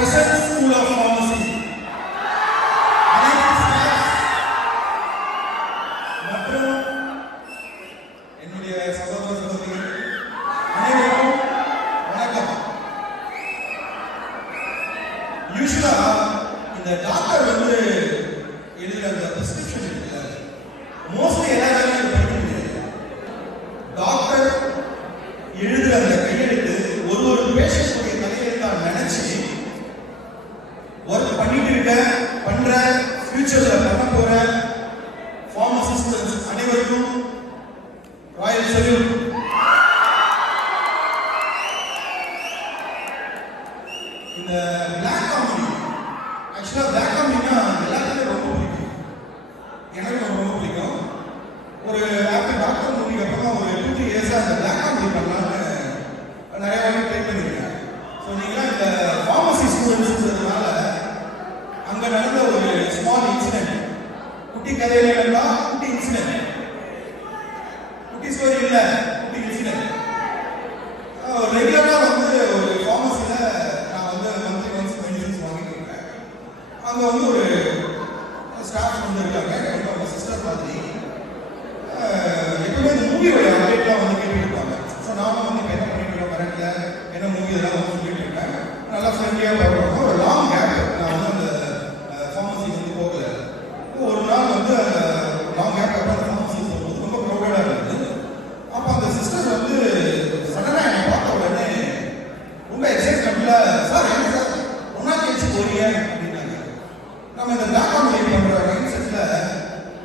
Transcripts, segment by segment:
Crescent School of Pharmacy. மற்றும் என்னுடைய சகோதர சகோதரிகள் அனைவருக்கும் வணக்கம். யூசுவலா இந்த டாக்டர் வந்து எழுதுற அந்த பிரிஸ்கிரிப்ஷன் இருக்குல்ல, மோஸ்ட்லி எல்லாரும் படிக்க முடியாது. டாக்டர் எழுதுற அந்த கையெழுத்து ஒரு பேஷண்ட்டுடைய கையெழுத்தா நினைச்சு ஒர்க் பண்ணிட்டு இருக்க பண்ற ஃபியூச்சர்ல பண்ண போற ஃபார்மசிஸ்ட்ஸ் அனைவருக்கும் ராயல் சல்யூட். இந்த பிளாக் காமெடி, ஆக்சுவலா பிளாக் காமெடினா எல்லாருக்குமே ரொம்ப பிடிக்கும். எனக்கு ரொம்ப பிடிக்கும். ஒரு ஆஃப்டர் டாக்டர் மூவிக்கு அப்புறம் ஒரு 2-3 இயர்ஸா அந்த பிளாக் காமெடி பண்ணலாம்னு நிறைய வாட்டி ட்ரை பண்ணிருக்கேன். ஸோ நீங்களாம் இந்த ஃபார்மசி ஸ்டூடெண்ட்ஸ்ன்றதுனால அங்க நடந்த ஒரு ஸ்மால் இன்சிடென்ட், குட்டி கதையில இருந்தா குட்டி இன்சிடென்ட், குட்டி ஸ்டோரி இல்ல, குட்டி இன்சிடென்ட். ரெகுலரா வந்து ஒரு ஃபார்மசில நான் வந்து மந்த்லி ஒன்ஸ் மெடிசன்ஸ் வாங்கிட்டு இருக்கேன். அங்க வந்து ஒரு ஸ்டாஃப் வந்து இருக்காங்க, அவங்க சிஸ்டர் மாதிரி. எப்பவுமே இந்த மூவியோட அப்டேட்லாம் வந்து கேட்டுட்டு இருப்பாங்க. ஸோ நானும் வந்து என்ன பண்ணிட்டு இருக்கோம் கரெக்ட்ல, என்ன மூவி இதெல்லாம் வந்து சொல்லிட்டு இருக்கேன். நல்லா ஃப்ரெண்ட்லியாக பார்க்குறோம். ஒரு லாங் கேப் நான் வந்து அந்த ஃபார்மசி வந்து போகல. ஒரு நாள் வந்து லாங் கேப் அப்புறம் ஃபார்மசி போகும்போது ரொம்ப க்ரௌடடாக இருந்தது. அப்போ அந்த சிஸ்டர் வந்து சடனாக என்னை பார்த்த உடனே ரொம்ப எக்ஸைட்மெண்ட்ல, சார் என்ன சார் ஒன்றா கேச்சு போறீங்க அப்படின்னாங்க. நம்ம இந்த பிளாக் காமெடி பண்ணுற மைண்ட் செட்டில்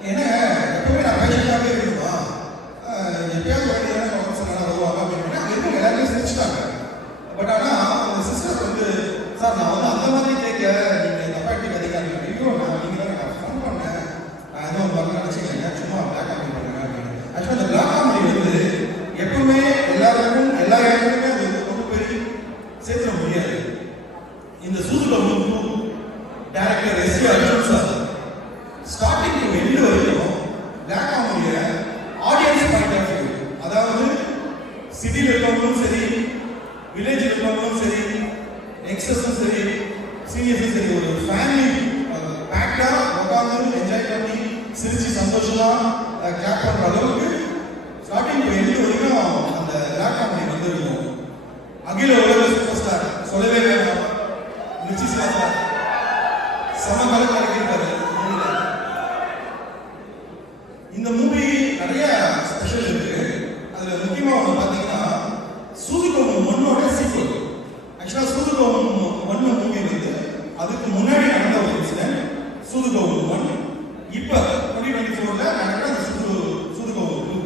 என்ன எப்பவுமே நான் பேஷண்டாகவே இருக்குமா, எப்பயாவது வேண்டியதான கவுன்சிலராக வருவாங்க அப்படின்னா எதுவும் எல்லாருமே சிரிச்சுட்டாங்க. பட் ஆனால் அந்த சிஸ்டர் வந்து, சார் நான் வந்து அந்த மாதிரி கேட்க நீங்கள் தப்பாட்டி கதைக்காங்க, ஐயோ நான் நீங்கள் தான் ஃபோன் பண்ணேன், நான் எதுவும் வந்து நினச்சிக்கலைங்க, சும்மா பிளாக் காமெடி பண்ணுங்க அப்படின்னு. ஆக்சுவலாக இந்த பிளாக் காமெடி வந்து எப்பவுமே எல்லாருக்கும் எல்லா இடத்துலையுமே அது வந்து கொண்டு போய் சேர்த்துட முடியாது. இந்த சூதுகம் director S A. Arjun sir starting to end வரைக்கும் பிளாக் காமெடியை ஆடியன்ஸ் பாயிண்ட் ஆஃப் வியூ, அதாவது சிட்டியில் இருக்கவங்களும் சரி, வில்லேஜில் இருக்கவங்களும் சரி, யங்ஸ்டர்ஸும் சரி, சீனியர்ஸும் சரி, ஒரு ஃபேமிலி பேக்டா உட்காந்து என்ஜாய் பண்ணி சிரிச்சு சந்தோஷமா கிளாப் பண்ற அளவுக்கு ஸ்டார்டிங் டு எண்ட் வரைக்கும் அந்த பிளாக் காமெடி வந்து இருக்கும். அகில உலக சூப்பர் ஸ்டார் சொல்லவே வேண்டாம், மிர்ச்சி சார் சம காலம் கிடைக்கிறாரு. இந்த மூவி நிறைய ஸ்பெஷல் இருக்கு. அதுல முக்கியமா ஒன்று பார்த்தீங்கன்னா சூதுகம் 1ஓட சீக்வல். ஆக்சுவலா சூதுகம் 1 மூவி வந்து அதுக்கு முன்னாடி நடந்த ஒரு இன்சிடென்ட் சூதுகம் 1. இப்போ 2024ல நடக்கிற அந்த சூதுகம் 2.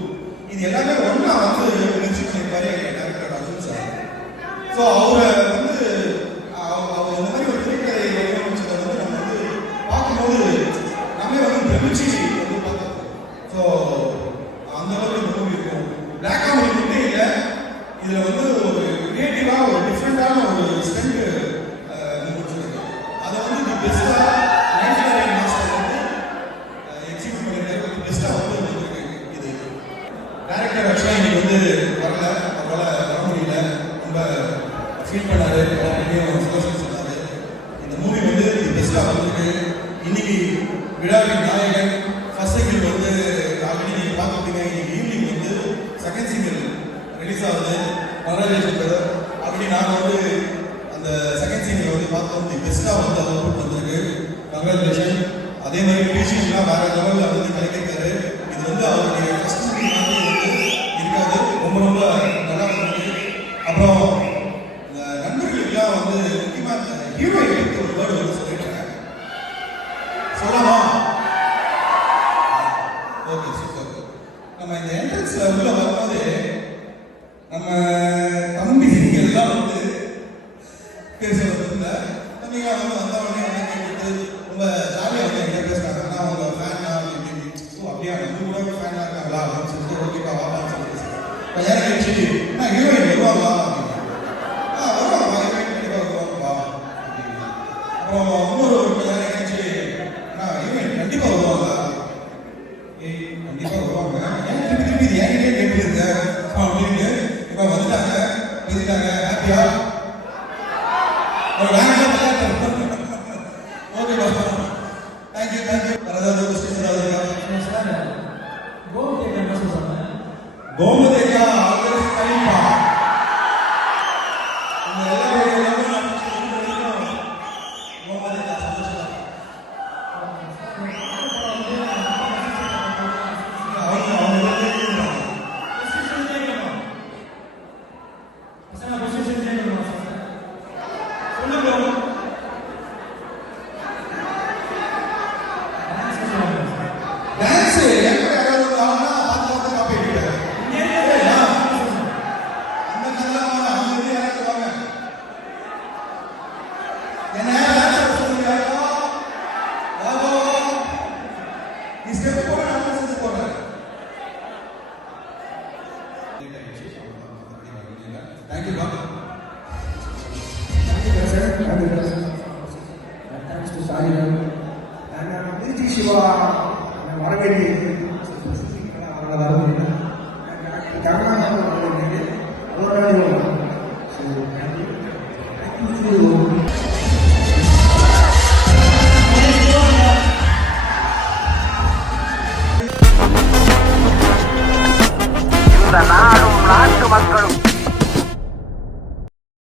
இது எல்லாமே ஒன்னா வந்து முயற்சி பண்ணியிருப்பாரு டைரக்டர் அர்ஜுன் சார். ஸோ அவரை வந்து அவர் இந்த மாதிரி ஒரு திரைக்கதை வடிவமைச்சதை வந்து நம்ம வந்து பார்க்கும்போது நம்மளே வந்து பிரமிச்சு வந்து பார்த்தோம். ஸோ அந்த அளவுக்கு இந்த மூவி இருக்கும். பிளாக் காமெடி மட்டும் இல்லை, இதில் வந்து ஒரு கிரியேட்டிவாக ஒரு டிஃப்ரெண்டான ஒரு ஸ்டெண்ட் முடிச்சிருக்கு. அதை வந்து இது பெஸ்ட்டாக 99 மாஸ்டர் வந்து எக்ஸிக்யூட் பண்ணியிருக்காரு. பெஸ்ட்டாக வந்து வந்துருக்கு. இது டைரக்டர் ஆக்சுவலாக இன்னைக்கு வந்து வரல, அவரால் வர முடியல, ரொம்ப ஃபீல் பண்ணாரு, சொன்னாரு. இந்த மூவி வந்து இது பெஸ்ட்டாக வந்துருக்கு. இன்னைக்கு விழாவின் நாயகன் ஃபர்ஸ்ட் சிங்கிள் வந்து ஆல்ரெடி நீங்கள் பார்த்துருப்பீங்க. இன்னைக்கு ஈவினிங் வந்து செகண்ட் சிங்கிள் ரிலீஸ் ஆகுது, கங்க்ராச்சுலேஷன். அப்படி நான் வந்து அந்த செகண்ட் சிங்கிள் வந்து பார்த்தோம், பெஸ்ட்டாக வந்து அவுட்புட் வந்திருக்கு, கங்க்ராச்சுலேஷன். அதே மாதிரி பேஷண்ட்லாம் வேற லெவலில் வந்து கலைக்கிறாரு. இது வந்து அவருடைய ஃபர்ஸ்ட் சிங்கிள் மாதிரி வந்து இருக்காது, ரொம்ப ரொம்ப நல்லா இருக்கு. அப்புறம் இந்த நண்பர்களுக்கெல்லாம் வந்து முக்கியமாக இந்த ஹீரோயின் ஒரு வேர்டு வந்து சொல்லிட்டாங்க, சொல்லலாமா? Okay, super. நம்ம இந்த என்ட்ரன்ஸ்ல உள்ள வரும்போது நம்ம தம்பி எல்லாம் வந்து பேசுறதுல நீங்க வந்து வந்த உடனே வந்து கேட்டு ரொம்ப ஜாலியாக வந்து எங்க பேசுறாங்க, நான் அவங்க ஃபேனா அப்படின்னு. ஸோ அப்படியா நம்ம கூட ஃபேனா இருக்காங்களா அப்படின்னு சொல்லிட்டு ஓகேப்பா வாப்பான்னு சொல்லி பேசுறேன். இப்போ யாரும் கழிச்சு நான் ஹீரோயின் வருவாங்களா அப்படின்னு. வருவாங்க, கண்டிப்பாக வருவாங்கப்பா அப்படின்னு. அப்புறம் இன்னொரு யாரும் கழிச்சு நான் ஹீரோயின் கண்டிப்பாக வருவாங்களா, கண்டிப்பாக வருவாங்க, ஏன் திருப்பி திருப்பி இது என்கிட்டே கேட்டுருங்க அப்படின்னு. இப்போ வந்துட்டாங்க, பேசிட்டாங்க, ஹாப்பியா ஒரு வேலையாக ஓகே பாபா, தேங்க்யூ தேங்க்யூ. வேற ஏதாவது கொஸ்டின்ஸ் ஏதாவது இருக்கா? சார் கோமுதேக்கா என்ன சொல்றாங்க? கோமுதேக்கா ஆல்ரெடி டைப்பா இந்த எல்லா வீடியோவும் நான் கோமுதேக்கா சந்தோஷம். டான்ஸ் எப்படி யாராவது வந்தாங்கன்னா பார்த்து பார்த்து காப்பி அடிக்கிறாரு. அந்த கதைலாம் வாங்க, அவங்க வந்து யாராவது வாங்க. என்ன டான்ஸ் சொல்லுங்க யாரோ? யாரோ? நீ ஸ்டெப் போட நான் டான்ஸ் போடுறேன். Thank you Baba. Thanks to Sariram and Niti Shiva and Varavedi அவங்கள வர முடியல and கர்நாடகா அவங்கள அவரோட so thank you இந்த நாடும் நாட்டு மக்களும்